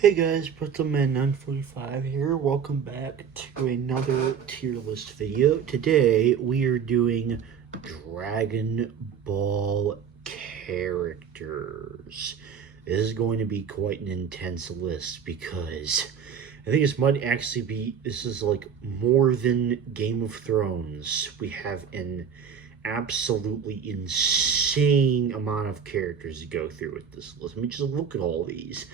Hey guys, PretzelMan945 here. Welcome back to another tier list video. Today we are doing Dragon Ball characters. This is going to be quite an intense list because I think this might actually be, this is like more than Game of Thrones. We have an absolutely insane amount of characters to go through with this list. I mean, just look at all these.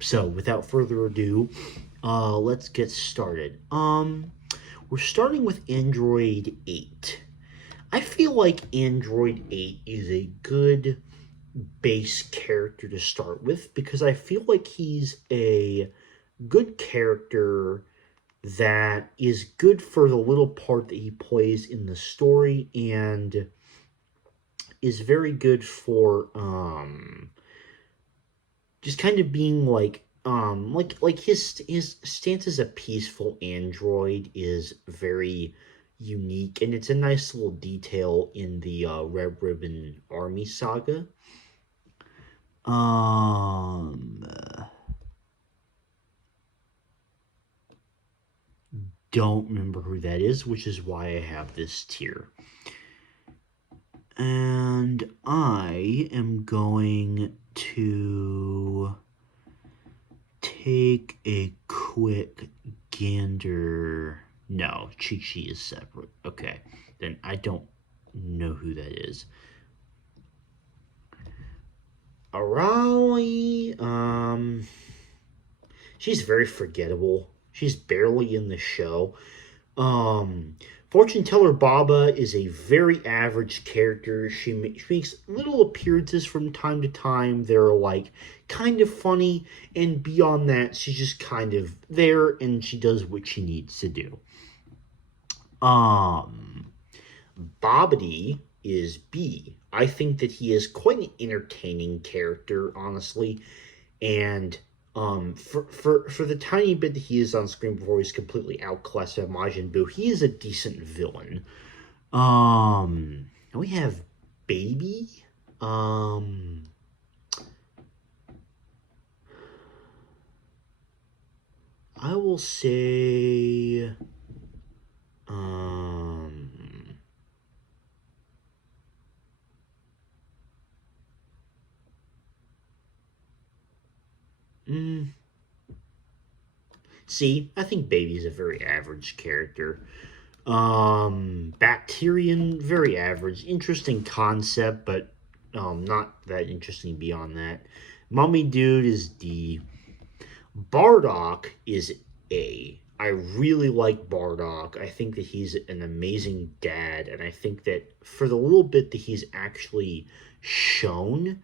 So without further ado, let's get started. We're starting with Android 8. I feel like Android 8 is a good base character to start with because I feel like he's a good character that is good for the little part that he plays in the story and is very good for just kind of being like his stance as a peaceful android is very unique, and it's a nice little detail in the Red Ribbon Army saga. um don't remember who that is, which is why I have this tier. And I am going to take a quick gander. No, Chi-Chi is separate. Okay, then I don't know who that is. Arali, she's very forgettable. She's barely in the show. Um, Fortune Teller Baba is a very average character. She makes little appearances from time to time. They're like kind of funny, and beyond that, she's just kind of there and she does what she needs to do. Um, Bobbity is B. I think that he is quite an entertaining character, honestly, and for the tiny bit that he is on screen before he's completely outclassed by Majin Buu, he is a decent villain. And we have Baby. Um, I will say, um, mm, see, I think Baby is a very average character. Bacterian, very average. Interesting concept, but not that interesting beyond that. Mummy Dude is D. Bardock is A. I really like Bardock. I think that he's an amazing dad, and I think that for the little bit that he's actually shown,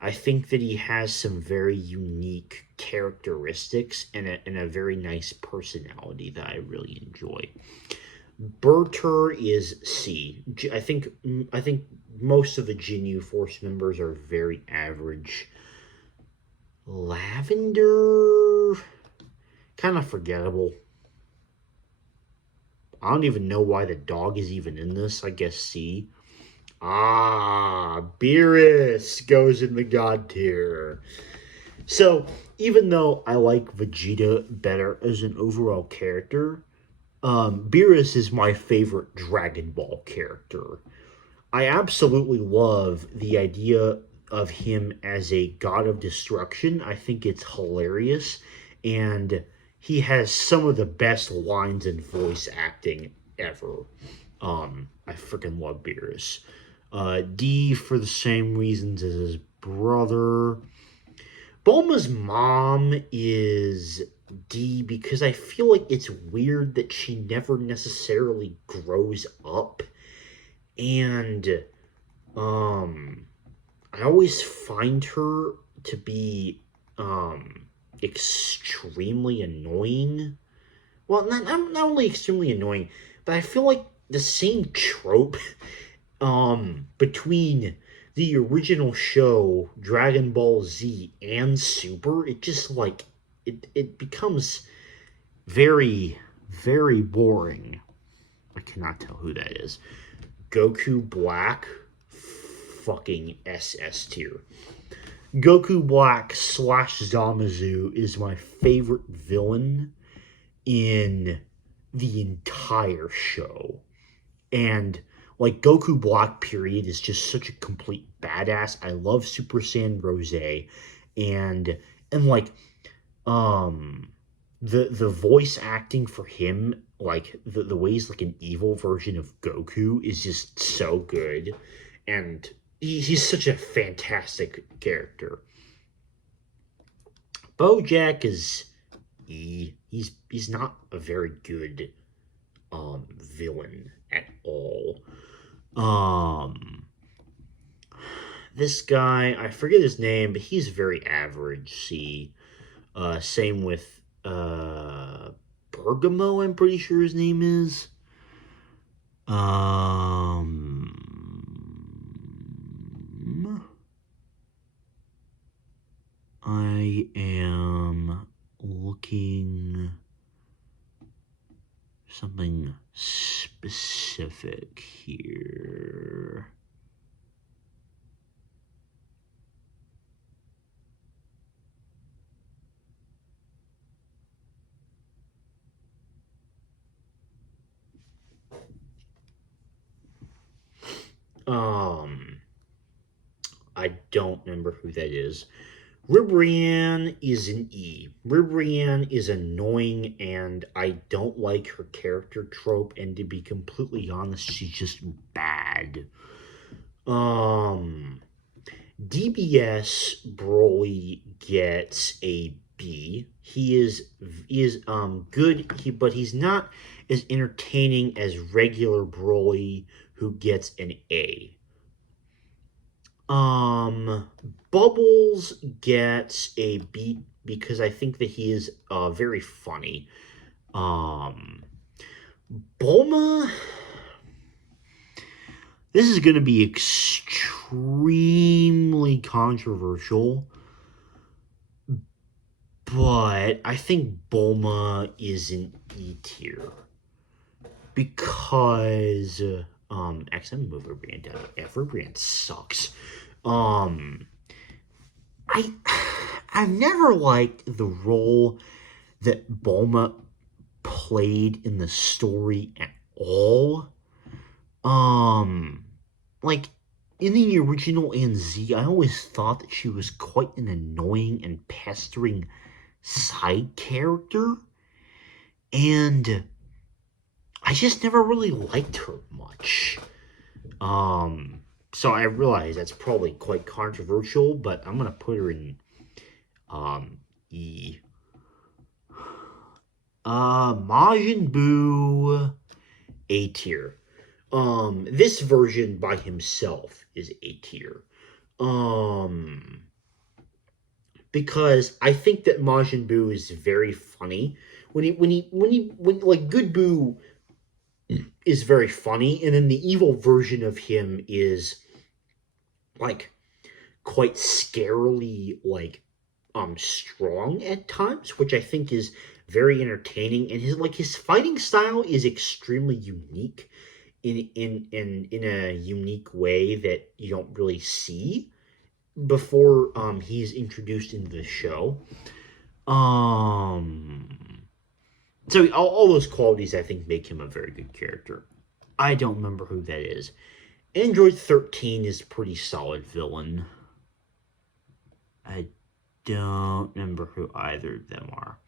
I think that he has some very unique characteristics and a very nice personality that I really enjoy. Berter is C. I think most of the Ginyu Force members are very average. Lavender, kind of forgettable. I don't even know why the dog is even in this. I guess C. Beerus goes in the God tier. So, even though I like Vegeta better as an overall character, Beerus is my favorite Dragon Ball character. I absolutely love the idea of him as a god of destruction. I think it's hilarious, and he has some of the best lines and voice acting ever. I freaking love Beerus. D for the same reasons as his brother. Bulma's mom is D because I feel like it's weird that she never necessarily grows up, and um I always find her to be extremely annoying. Well, not only extremely annoying, but I feel like the same trope between the original show Dragon Ball Z and Super, it just like it becomes very very boring. I cannot tell who that is. Goku Black, fucking SS tier. Goku Black slash Zamazu is my favorite villain in the entire show. And like Goku Black period is just such a complete badass. I love Super Saiyan Rose and like um the voice acting for him, like the way he's like an evil version of Goku is just so good. And he's such a fantastic character. Bojack is he's not a very good villain at all. Um this guy, I forget his name, but he's very average. See, same with Bergamo, I'm pretty sure his name is. I am looking something specific here. I don't remember who that is. Ribrianne is an E. Ribrianne is annoying, and I don't like her character trope, and to be completely honest, she's just bad. DBS Broly gets a B. He is good, but he's not as entertaining as regular Broly, who gets an A. Bubbles gets a B because I think that he is very funny. Bulma, this is going to be extremely controversial, but I think Bulma is an E tier because actually, I'm gonna move Ribrianne down. Yeah, Ribrianne sucks. I've never liked the role that Bulma played in the story at all. Like in the original NZ, I always thought that she was quite an annoying and pestering side character, and I just never really liked her much. So I realize that's probably quite controversial, but I'm gonna put her in E. Majin Buu, A tier. This version by himself is A tier. Because I think that Majin Buu is very funny. When like Good Buu is very funny, and then the evil version of him is like quite scarily like strong at times, which I think is very entertaining, and his fighting style is extremely unique in a unique way that you don't really see before he's introduced into the show. So all those qualities I think make him a very good character. I don't remember who that is. Android 13 is a pretty solid villain. I don't remember who either of them are.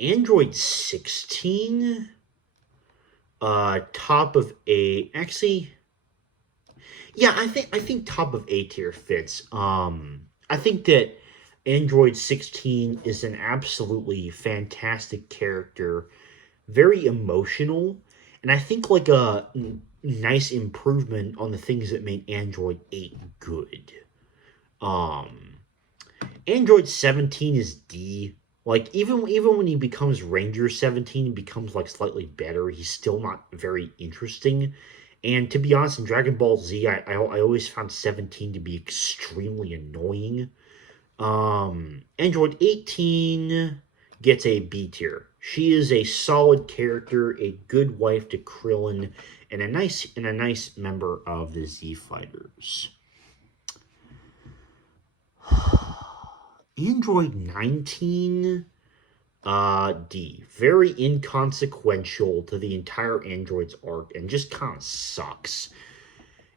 Android 16, top of A. Actually, yeah, I think top of A tier fits. I think that Android 16 is an absolutely fantastic character, very emotional, and I think like a nice improvement on the things that made Android 8 good. Android 17 is D. Like even when he becomes Ranger 17, he becomes like slightly better. He's still not very interesting. And to be honest, in Dragon Ball Z, I always found 17 to be extremely annoying. Android 18 gets a B tier. She is a solid character, a good wife to Krillin, and a nice member of the Z Fighters. Android 19, D. Very inconsequential to the entire Android's arc and just kind of sucks.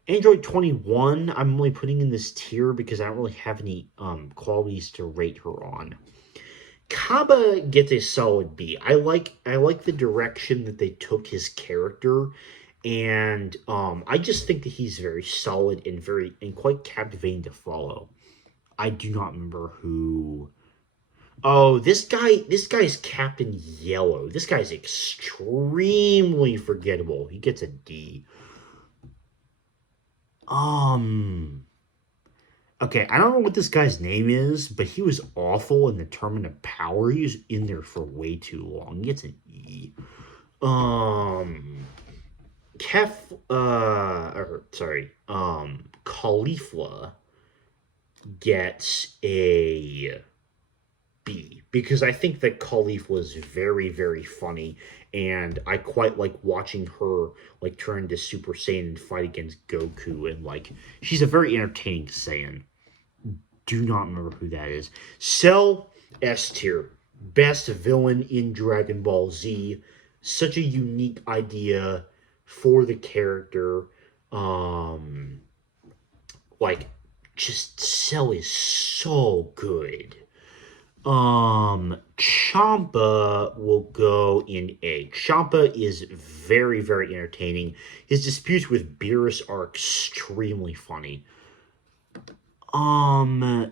Android 21, I'm only putting in this tier because I don't really have any qualities to rate her on. Kaba gets a solid B. I like the direction that they took his character, and I just think that he's very solid and quite captivating to follow. I do not remember who. Oh, this guy's Captain Yellow. This guy's extremely forgettable. He gets a D. Um Okay, I don't know what this guy's name is, but he was awful in the Tournament of Power. He was in there for way too long. He gets an E. Um, Caulifla gets a B because I think that Caulifla was very, very funny, and I quite like watching her like turn into Super Saiyan and fight against Goku, and like she's a very entertaining Saiyan. Do not remember who that is. Cell, S tier. Best villain in Dragon Ball Z. Such a unique idea for the character. Um, like, just Cell is so good. Champa will go in A. Champa is very, very entertaining. His disputes with Beerus are extremely funny.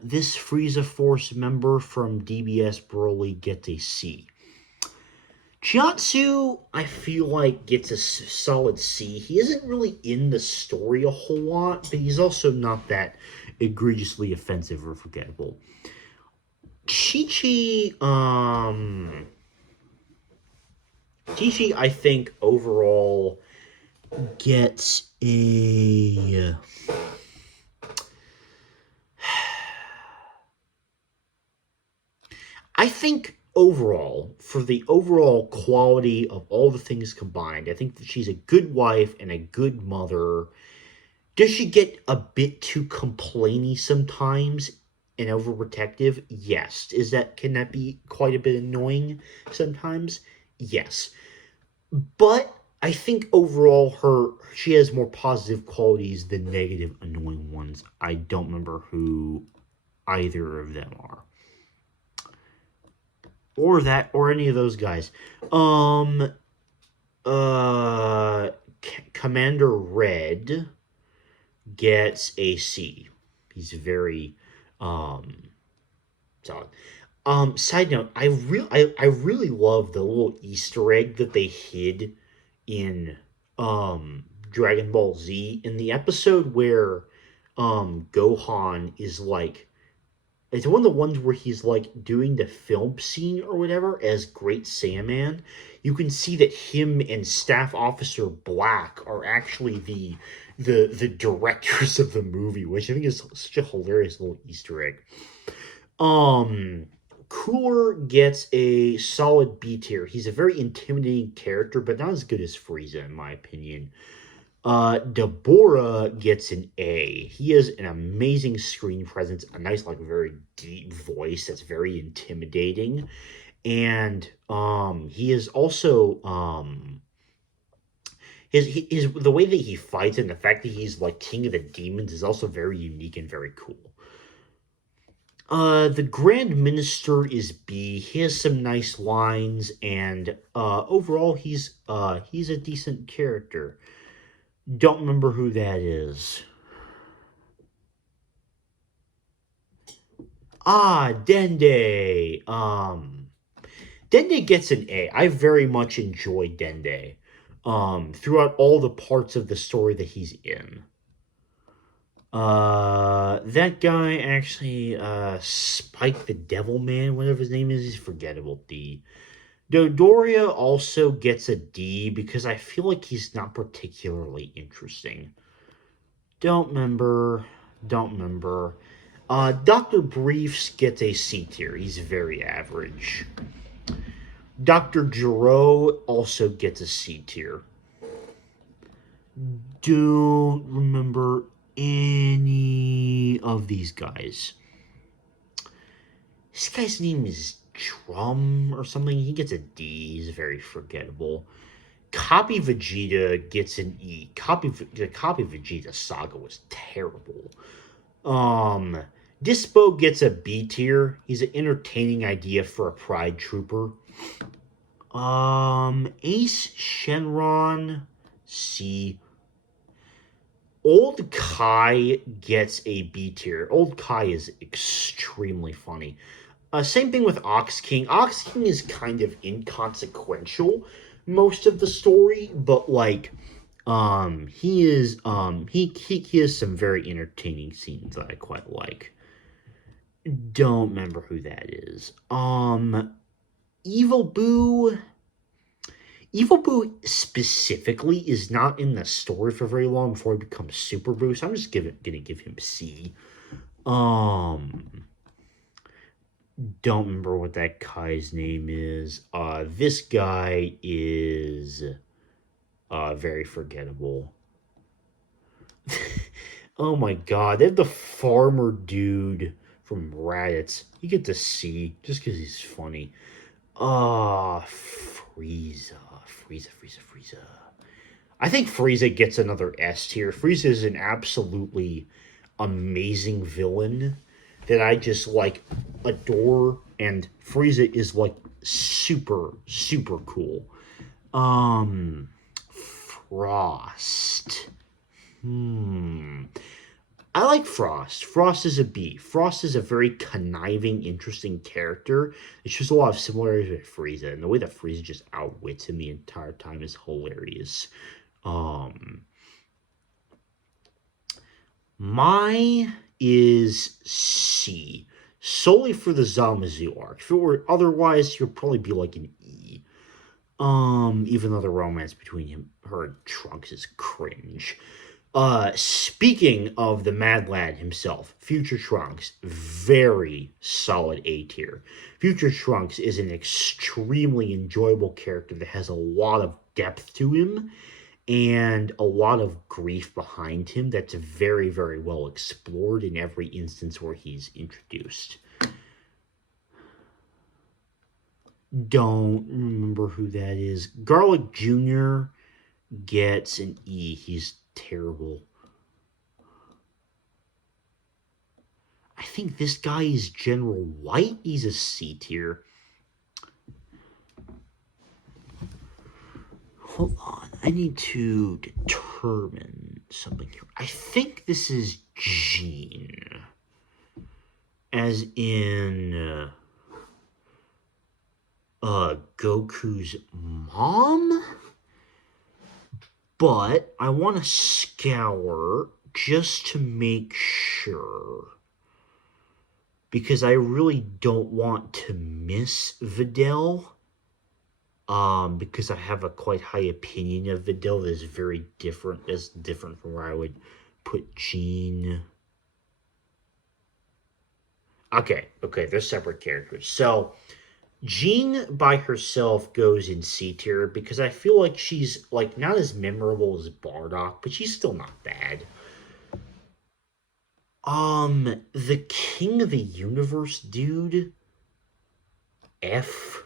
This Frieza Force member from DBS Broly gets a C. Chiatsu, I feel like, gets a solid C. He isn't really in the story a whole lot, but he's also not that egregiously offensive or forgettable. Chi-Chi, Chi-Chi, I think, overall gets a... I think overall, for the overall quality of all the things combined, I think that she's a good wife and a good mother. Does she get a bit too complainy sometimes and overprotective? Yes. Can that be quite a bit annoying sometimes? Yes. But I think overall she has more positive qualities than negative annoying ones. I don't remember who either of them are. Or any of those guys. Um Commander Red gets a C. He's very solid. Side note, I really love the little Easter egg that they hid in Dragon Ball Z in the episode where Gohan is like, it's one of the ones where he's like doing the film scene or whatever as Great Saiyaman. You can see that him and Staff Officer Black are actually the directors of the movie, which I think is such a hilarious little Easter egg. Cooler gets a solid B tier. He's a very intimidating character, but not as good as Frieza, in my opinion. Dabura gets an A. He has an amazing screen presence, a nice, like, very deep voice that's very intimidating. And he is also his the way that he fights and the fact that he's like king of the demons is also very unique and very cool. The Grand Minister is B. He has some nice lines, and overall, he's a decent character. Don't remember who that is. Dende. Dende gets an A. I very much enjoy Dende. Throughout all the parts of the story that he's in. That guy actually, Spike the Devil Man, whatever his name is forgettable. D. Dodoria also gets a D because I feel like he's not particularly interesting. Don't remember. Don't remember. Dr. Briefs gets a C tier. He's very average. Dr. Gero also gets a C tier. Don't remember any of these guys. This guy's name is Drum or something. He gets a D. He's very forgettable. Copy Vegeta gets an E. The Copy Vegeta saga was terrible. Um, Dispo gets a B tier. He's an entertaining idea for a Pride Trooper. Ace Shenron C. Old Kai gets a B tier. Old Kai is extremely funny. Same thing with Ox King. Ox King is kind of inconsequential most of the story, but like he has some very entertaining scenes that I quite like. Don't remember who that is. Evil Boo. Evil Boo specifically is not in the story for very long before he becomes Super Boo, so I'm just gonna give him C. Don't remember what that guy's name is. This guy is very forgettable. Oh my god, they have the farmer dude from Raditz. You get to see just because he's funny. Frieza. I think Frieza gets another S tier. Frieza is an absolutely amazing villain that I just like adore, and Frieza is like super cool. Frost. I like Frost. Frost is a B. Frost is a very conniving, interesting character. It shows a lot of similarities with Frieza, and the way that Frieza just outwits him the entire time is hilarious. My is C, solely for the Zamasu arc. If it were otherwise, you'd probably be like an E. Even though the romance between her and Trunks is cringe. Speaking of the Mad Lad himself, Future Trunks, very solid A tier. Future Trunks is an extremely enjoyable character that has a lot of depth to him and a lot of grief behind him that's very well explored in every instance where he's introduced. Don't remember who that is. Garlic Jr. gets an E. He's terrible. I think this guy is General White. He's a C tier. Hold on. I need to determine something here. I think this is Jean. As in Goku's mom? But I want to scour just to make sure. Because I really don't want to miss Videl. Because I have a quite high opinion of Videl that is very different. That's different from where I would put Jean. Okay, they're separate characters. So, Jean by herself goes in C tier because I feel like she's like not as memorable as Bardock, but she's still not bad. The King of the Universe dude, F.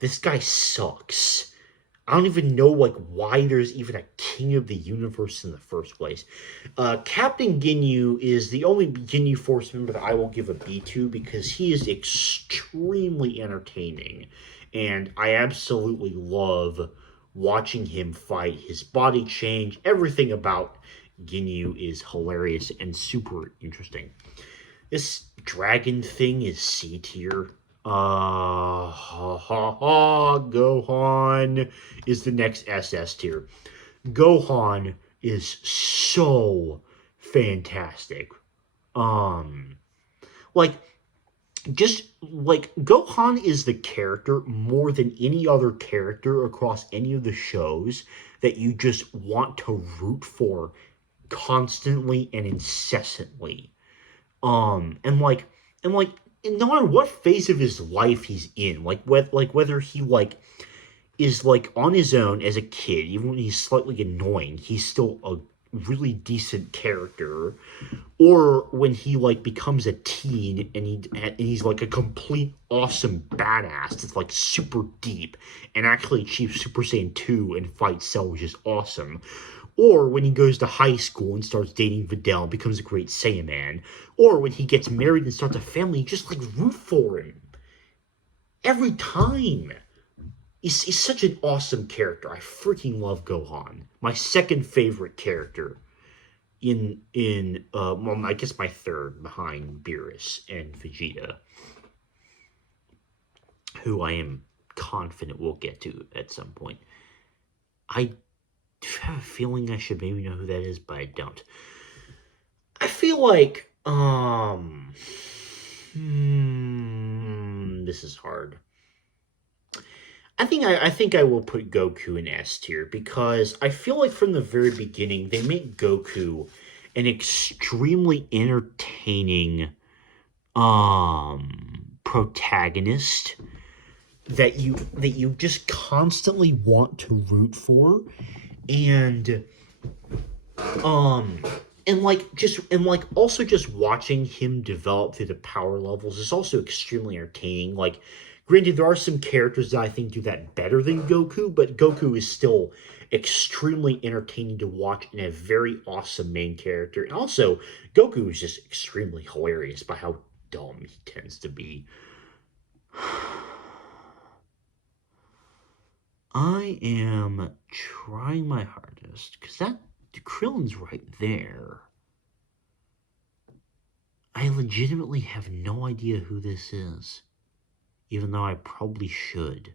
This guy sucks. I don't even know like why there's even a King of the Universe in the first place. Captain Ginyu is the only Ginyu Force member that I will give a B to because he is extremely entertaining. And I absolutely love watching him fight. His body change, everything about Ginyu is hilarious and super interesting. This dragon thing is C tier. Gohan is the next SS tier. Gohan is so fantastic. Gohan is the character more than any other character across any of the shows that you just want to root for constantly and incessantly. And no matter what phase of his life he's in, whether he is on his own as a kid, even when he's slightly annoying, he's still a really decent character, or when he like becomes a teen and he's like a complete awesome badass that's like super deep and actually achieves Super Saiyan 2 and fights Cell, which is awesome. Or when he goes to high school and starts dating Videl and becomes a great Saiyaman. Or when he gets married and starts a family, you just like root for him every time. He's such an awesome character. I freaking love Gohan. My second favorite character well, I guess my third behind Beerus and Vegeta, who I am confident we'll get to at some point. I have a feeling I should maybe know who that is, but I don't. I feel like this is hard. I think I will put Goku in S tier because I feel like from the very beginning they make Goku an extremely entertaining protagonist that you just constantly want to root for, and also just watching him develop through the power levels is also extremely entertaining. Like, granted, there are some characters that I think do that better than Goku, but Goku is still extremely entertaining to watch and a very awesome main character. And also, Goku is just extremely hilarious by how dumb he tends to be. I am trying my hardest because that Krillin's right there. I legitimately have no idea who this is, even though I probably should.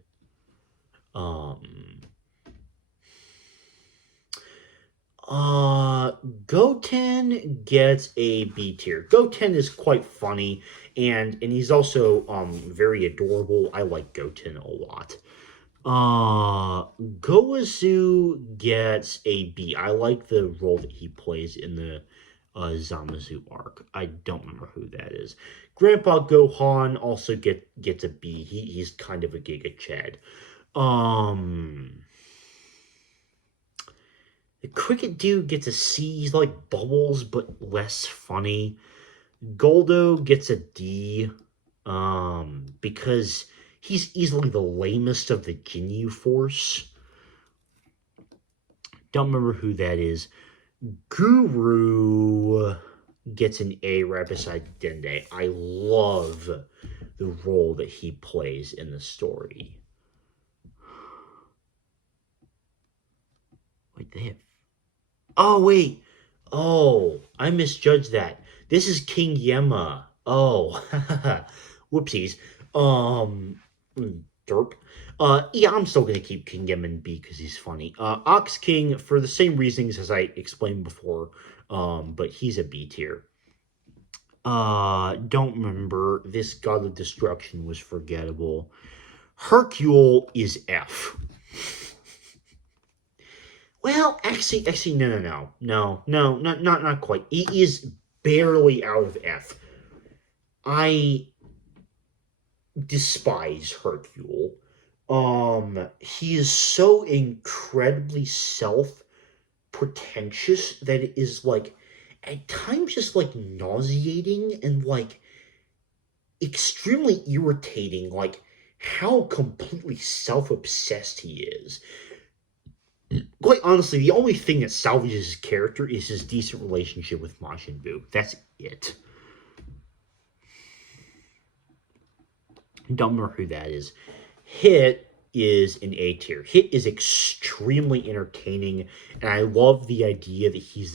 Goten gets a B tier. Goten is quite funny, and he's also very adorable. I like Goten a lot. Gowazu gets a B. I like the role that he plays in the Zamasu arc. I don't remember who that is. Grandpa Gohan also gets a B. He's kind of a Giga Chad. The Cricket Dude gets a C. He's like Bubbles, but less funny. Goldo gets a D. Because he's easily the lamest of the Ginyu Force. Don't remember who that is. Guru gets an A right beside Dende. I love the role that he plays in the story. Wait, they have... Oh, wait. Oh, I misjudged that. This is King Yemma. Oh, whoopsies. Derp. Yeah, I'm still gonna keep King Yemma in B because he's funny. Ox King, for the same reasons as I explained before, but he's a B tier. Don't remember. This God of Destruction was forgettable. Hercule is F. Well, actually, no, not quite. He is barely out of F. I despise Hercule. He is so incredibly self-pretentious that it is, like, at times just, like, nauseating and, like, extremely irritating, like, how completely self-obsessed he is. Quite honestly, the only thing that salvages his character is his decent relationship with Majin Buu. That's it. Don't remember who that is. Hit is an A tier. Hit is extremely entertaining, and I love the idea that he's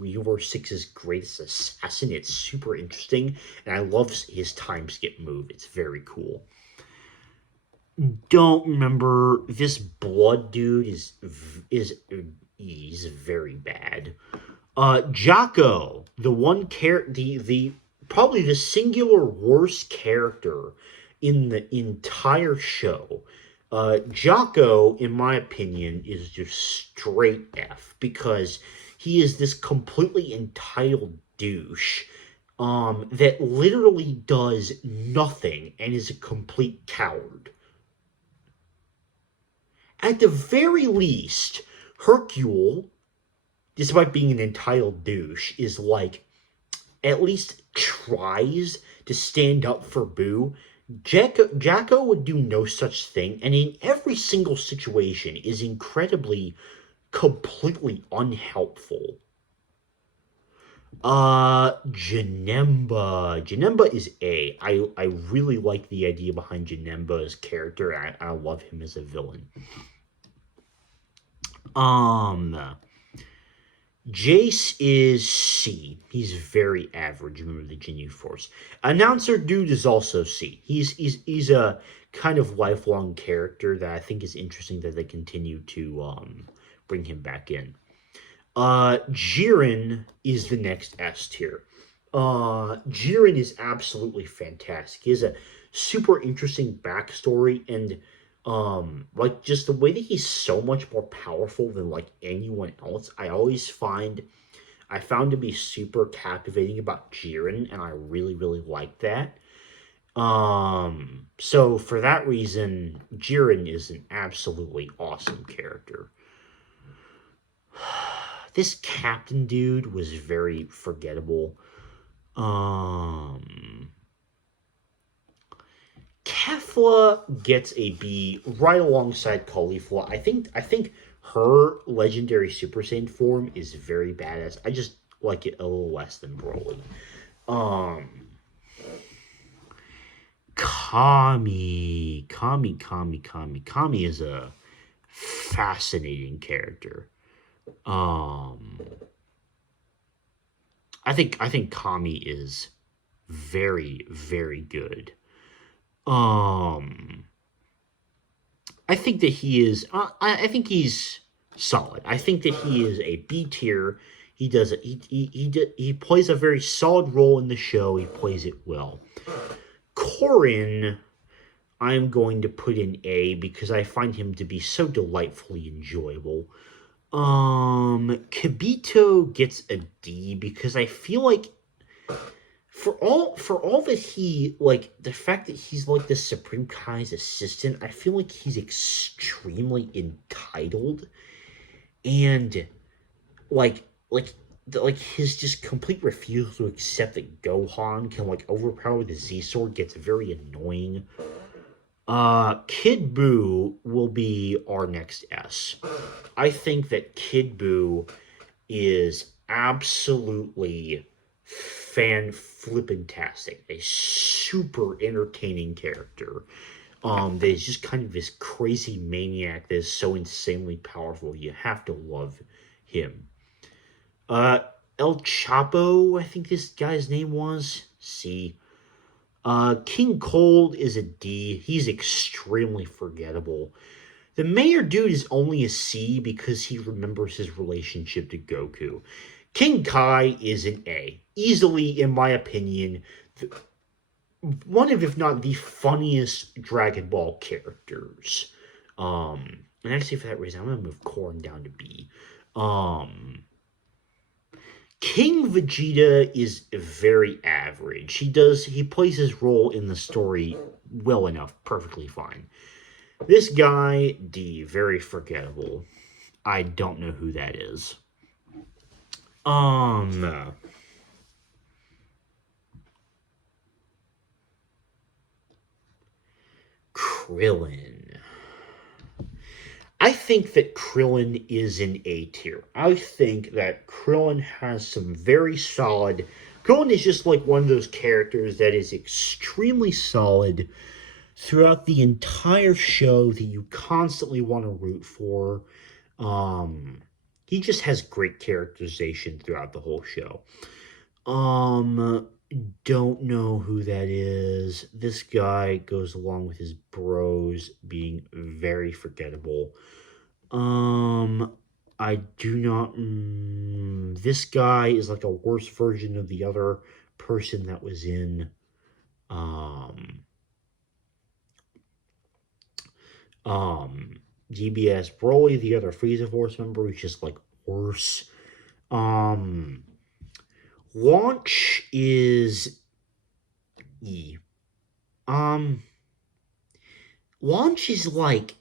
Universe 6's greatest assassin. It's super interesting, and I love his time skip move. It's very cool. Don't remember. This blood dude is he's very bad. Jocko, the one the probably the singular worst character in the entire show. Jocko, in my opinion, is just straight F because he is this completely entitled douche that literally does nothing and is a complete coward. At the very least, Hercule despite being an entitled douche, is like at least tries to stand up for Boo. Jacko would do no such thing, and in every single situation is incredibly, completely unhelpful. Janemba. Janemba is A. I really like the idea behind Janemba's character. I love him as a villain. Jace is C. He's very average member of the Ginyu Force. Announcer dude is also C. He's a kind of lifelong character that I think is interesting that they continue to bring him back in. Jiren is the next S tier. Jiren is absolutely fantastic. He has a super interesting backstory, and like just the way that he's so much more powerful than like anyone else. I found to be super captivating about Jiren, and I really really like that. So for that reason, Jiren is an absolutely awesome character. This captain dude was very forgettable. Kefla gets a B right alongside Caulifla. I think her legendary Super Saiyan form is very badass. I just like it a little less than Broly. Kami is a fascinating character. I think Kami is very very good. I think that he is. I think he's solid. I think that he is a B tier. He does it. He plays a very solid role in the show. He plays it well. Korin, I'm going to put in A because I find him to be so delightfully enjoyable. Kibito gets a D because I feel like for all that he like the fact that he's like the Supreme Kai's assistant, I feel like he's extremely entitled, and like his just complete refusal to accept that Gohan can like overpower the Z Sword gets very annoying. Kid Buu will be our next S. I think that Kid Buu is absolutely fan-flippantastic. A super entertaining character. That is just kind of this crazy maniac that is so insanely powerful. You have to love him. El Chapo, I think this guy's name was C. King Cold is a D. He's extremely forgettable. The mayor dude is only a C because he remembers his relationship to Goku. King Kai is an A. Easily, in my opinion, one of, if not the funniest Dragon Ball characters. And actually, for that reason, I'm gonna move Korn down to B. King Vegeta is very average. He plays his role in the story well enough, perfectly fine. This guy, D, very forgettable. I don't know who that is. Krillin. I think that Krillin is an A tier. I think that Krillin has some very solid. Krillin is just like one of those characters that is extremely solid throughout the entire show that you constantly want to root for. He just has great characterization throughout the whole show. Don't know who that is. This guy goes along with his bros being very forgettable. I do not. This guy is like a worse version of the other person that was in. GBS Broly, the other Frieza Force member, is just like worse. Launch is E. Launch is like.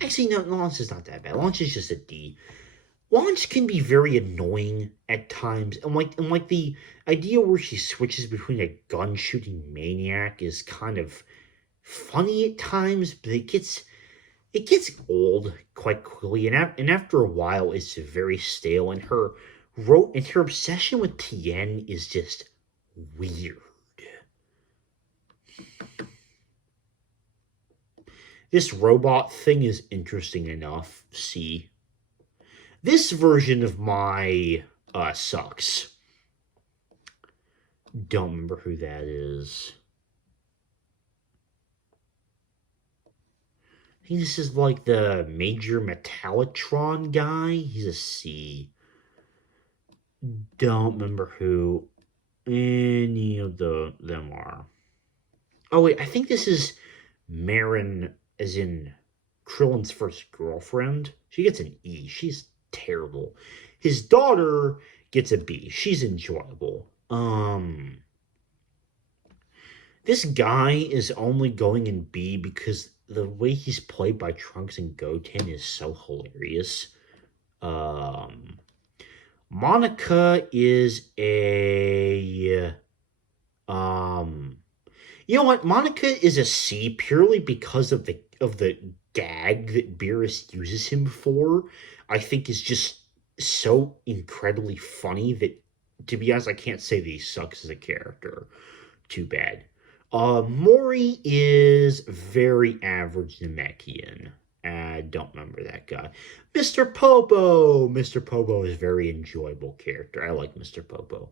Actually, no, Launch is not that bad. Launch is just a D. Launch can be very annoying at times, and the idea where she switches between a gun shooting maniac is kind of funny at times, but it gets old quite quickly, and after a while, it's very stale. And her obsession with Tien is just weird. This robot thing is interesting enough. See, this version of my sucks. Don't remember who that is. I think this is like the Major Metallitron guy. He's a C. Don't remember who any of them are. Oh wait, I think this is Marin, as in Krillin's first girlfriend. She gets an E. She's terrible. His daughter gets a B. She's enjoyable. This guy is only going in B because the way he's played by Trunks and Goten is so hilarious. Monica is a you know what? Monica is a C purely because of the gag that Beerus uses him for. I think is just so incredibly funny that, to be honest, I can't say that he sucks as a character. Too bad. Mori is very average Namekian. I don't remember that guy. Mr. Popo! Mr. Popo is a very enjoyable character. I like Mr. Popo.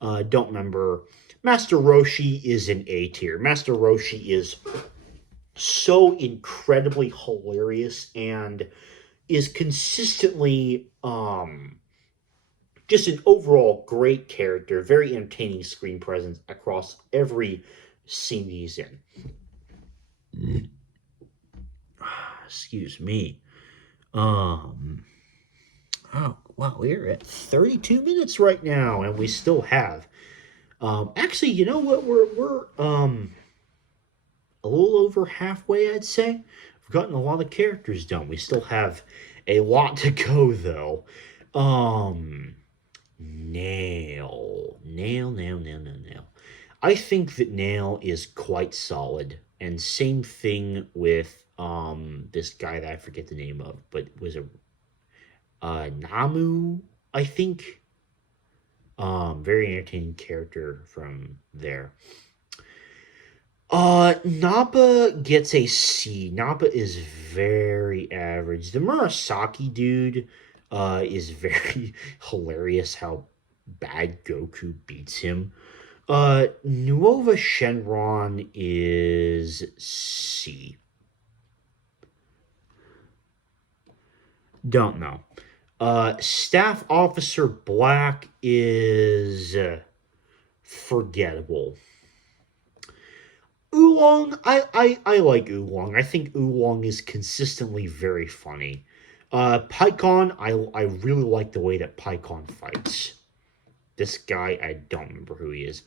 Don't remember. Master Roshi is an A tier. Master Roshi is so incredibly hilarious and is consistently just an overall great character, very entertaining screen presence across every scene he's in. Excuse me. Oh wow, we're at 32 minutes right now, and we still have. Actually, you know what? We're a little over halfway, I'd say. We've gotten a lot of characters done. We still have a lot to go, though. Nail. I think that Nail is quite solid, and same thing with this guy that I forget the name of, but was a Namu, I think. Very entertaining character from there. Nappa gets a C. Nappa is very average. The Murasaki dude is very hilarious how bad Goku beats him. Nuova Shenron is C. Don't know. Staff Officer Black is forgettable. Oolong, I like Oolong. I think Oolong is consistently very funny. Pycon, I really like the way that Pycon fights. This guy, I don't remember who he is.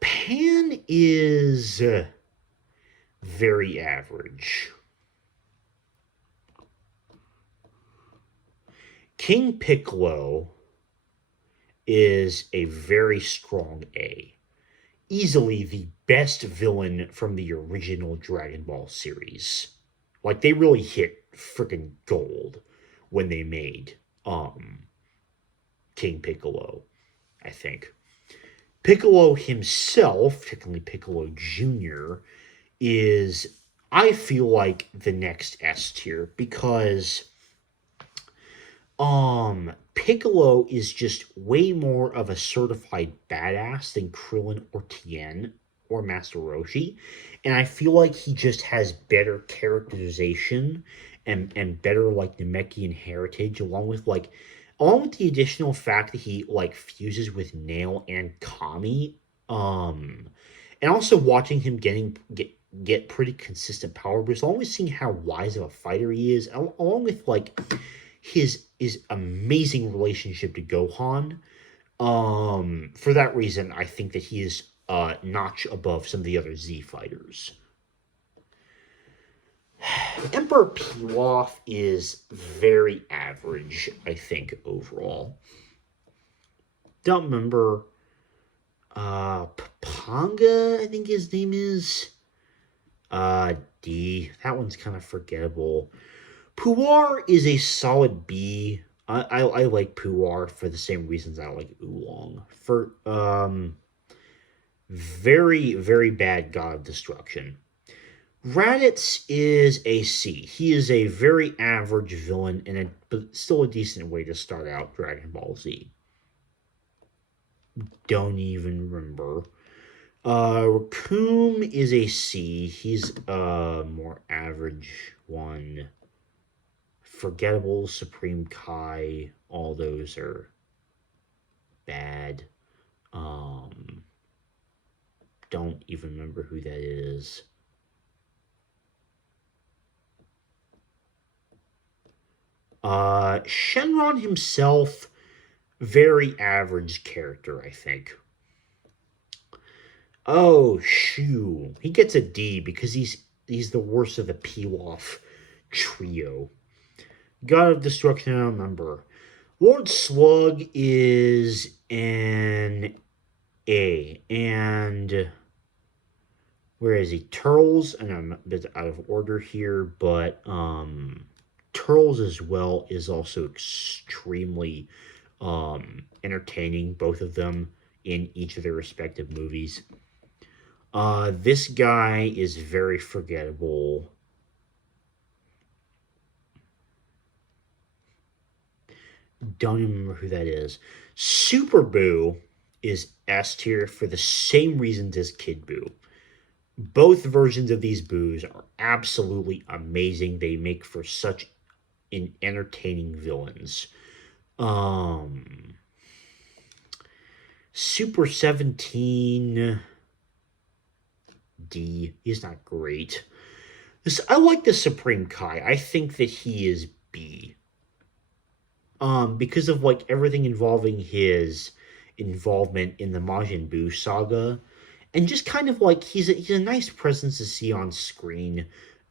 Pan is very average. King Piccolo is a very strong A. Easily the best villain from the original Dragon Ball series. Like, they really hit freaking gold when they made King Piccolo, I think. Piccolo himself, technically Piccolo Jr., is, I feel like, the next S tier because Piccolo is just way more of a certified badass than Krillin or Tien or Master Roshi. And I feel like he just has better characterization and better like Namekian heritage, along with the additional fact that he like fuses with Nail and Kami. And also watching him get pretty consistent power boosts, along with seeing how wise of a fighter he is, along with like his amazing relationship to Gohan. For that reason, I think that he is notch above some of the other Z fighters. Emperor Pilaf is very average, I think, overall. Don't remember. Papanga, I think his name is. D. That one's kind of forgettable. Puar is a solid B. I like Puar for the same reasons I like Oolong. For very, very bad God of Destruction. Raditz is a C. He is a very average villain, but still a decent way to start out Dragon Ball Z. Don't even remember. Raccoon is a C. He's a more average one. Forgettable, Supreme Kai, all those are bad. Don't even remember who that is. Shenron himself, very average character, I think. Oh, shoo. He gets a D because he's the worst of the Pilaf trio. God of Destruction, I don't remember. Lord Slug is an A. And where is he? Turles, and I'm a bit out of order here, but Turles as well is also extremely entertaining, both of them in each of their respective movies. This guy is very forgettable. Don't even remember who that is. Super Boo is S tier for the same reasons as Kid Boo. Both versions of these Boos are absolutely amazing. They make for such entertaining villains. Super 17 D. He's not great. I like the Supreme Kai. I think that he is B. Because of like everything involving his involvement in the Majin Buu saga, and just kind of like he's a nice presence to see on screen.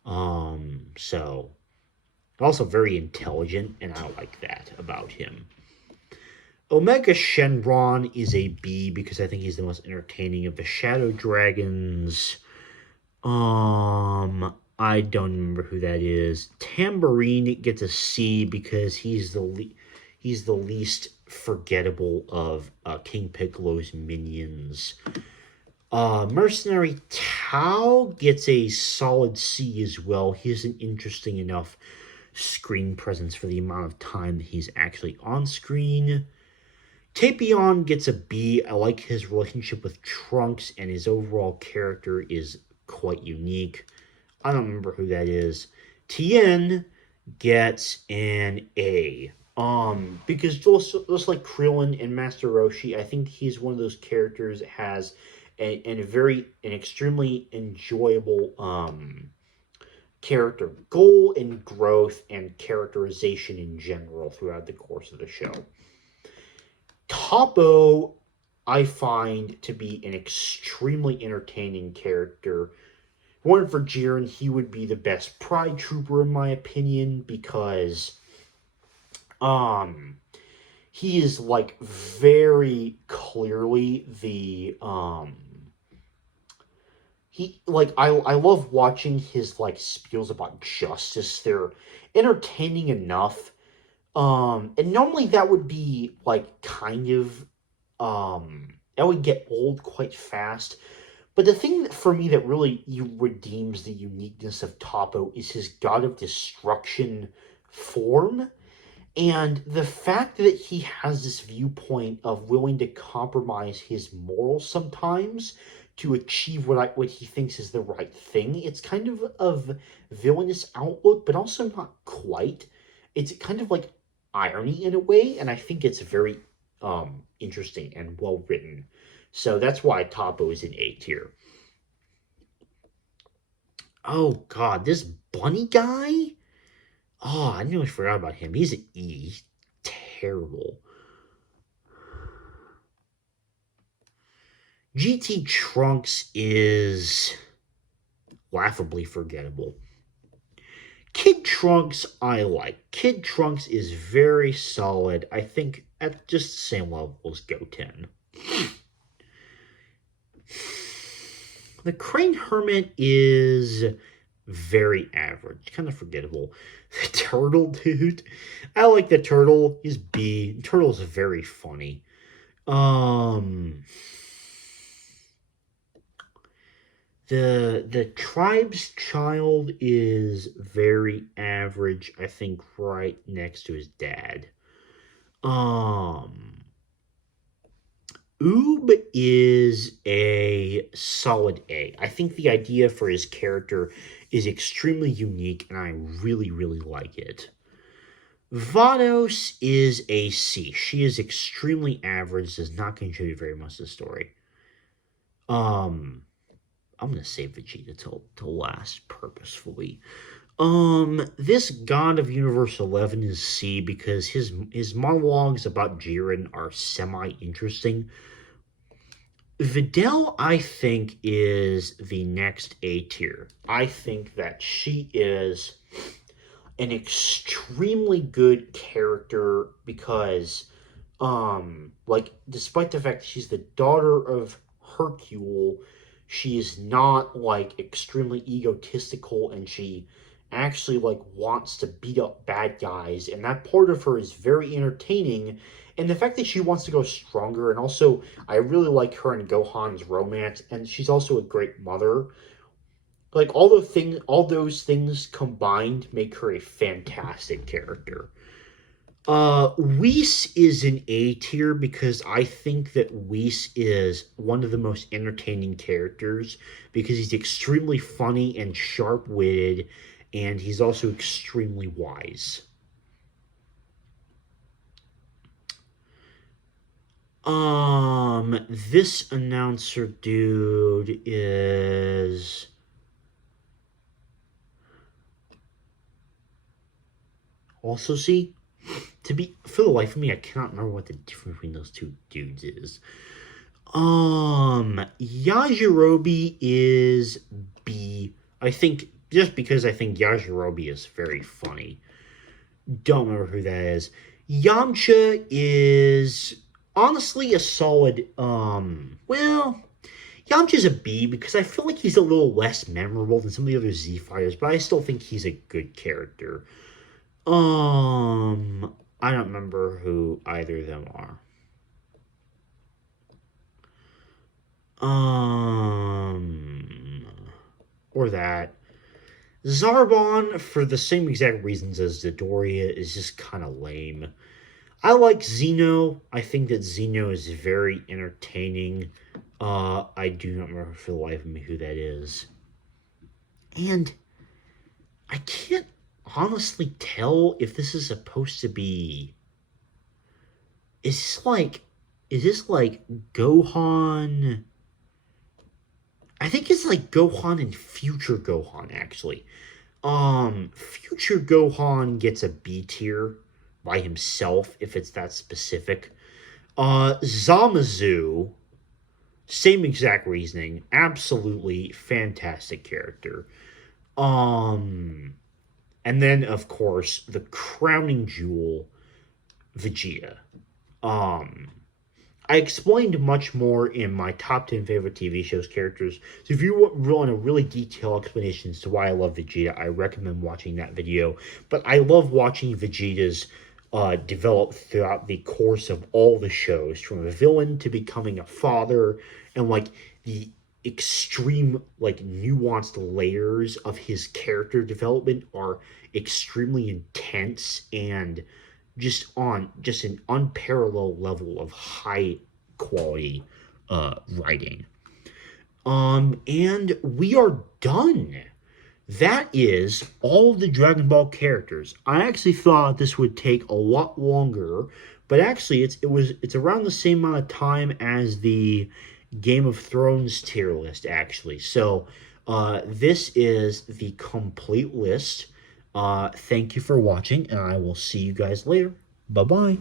So also very intelligent, and I like that about him. Omega Shenron is a B because I think he's the most entertaining of the Shadow Dragons. I don't remember who that is. Tambourine gets a C because he's the least forgettable of King Piccolo's minions. Mercenary Tao gets a solid C as well. He has an interesting enough screen presence for the amount of time that he's actually on screen. Tapion gets a B. I like his relationship with Trunks, and his overall character is quite unique. I don't remember who that is. Tien gets an A. Because just like Krillin and Master Roshi, I think he's one of those characters that has an extremely enjoyable character goal and growth and characterization in general throughout the course of the show. Toppo, I find to be an extremely entertaining character. One for Jiren, he would be the best Pride Trooper in my opinion because he is like very clearly the I love watching his like spiels about justice. They're entertaining enough. And normally that would be like kind of that would get old quite fast. But the thing that, for me that really redeems the uniqueness of Toppo is his God of Destruction form. And the fact that he has this viewpoint of willing to compromise his morals sometimes to achieve what he thinks is the right thing. It's kind of villainous outlook, but also not quite. It's kind of like irony in a way, and I think it's very interesting and well written. So that's why Toppo is in A tier. Oh god, this bunny guy? Oh, I nearly forgot about him. He's an E. He's terrible. GT Trunks is laughably forgettable. Kid Trunks, I like. Kid Trunks is very solid. I think at just the same level as Goten. The Crane Hermit is very average, kind of forgettable. The Turtle Dude, I like the Turtle. He's B. Turtle's very funny. The Tribe's Child is very average, I think right next to his dad. Oob is a solid A. I think the idea for his character is extremely unique and I really, really like it. Vados is a C. She is extremely average, does not contribute very much to the story. I'm gonna save Vegeta till last purposefully. This God of Universe 11 is C because his monologues about Jiren are semi-interesting. Videl, I think, is the next A tier. I think that she is an extremely good character because, despite the fact that she's the daughter of Hercule, she is not, extremely egotistical, and she actually, wants to beat up bad guys, and that part of her is very entertaining, and the fact that she wants to go stronger, and also, I really like her and Gohan's romance, and she's also a great mother. All those things combined make her a fantastic character. Whis is an A tier because I think that Whis is one of the most entertaining characters because he's extremely funny and sharp-witted, and he's also extremely wise. This announcer dude is... also C. For the life of me, I cannot remember what the difference between those two dudes is. Yajirobe is B. I think, just because I think Yajirobe is very funny. Don't remember who that is. Yamcha is honestly a solid, Yamcha's a B because I feel like he's a little less memorable than some of the other Z fighters, but I still think he's a good character. I don't remember who either of them are. Or that. Zarbon, for the same exact reasons as Dodoria, is just kind of lame. I like Zeno. I think that Zeno is very entertaining. I do not remember for the life of me who that is. And I can't honestly tell if this is supposed to be... Is this like Gohan? I think it's like Gohan and Future Gohan, actually. Future Gohan gets a B tier by himself, if it's that specific. Zamazu, same exact reasoning. Absolutely fantastic character. And then, of course, the crowning jewel, Vegeta. I explained much more in my top 10 favorite TV shows characters. So if you want a really detailed explanation as to why I love Vegeta, I recommend watching that video. But I love watching Vegeta's develop throughout the course of all the shows, from a villain to becoming a father, and the extreme nuanced layers of his character development are extremely intense and just an unparalleled level of high quality writing. And we are done. That is all of the Dragon Ball characters. I actually thought this would take a lot longer, but actually it's around the same amount of time as the Game of Thrones tier list, actually. So this is the complete list. Thank you for watching, and I will see you guys later. Bye-bye.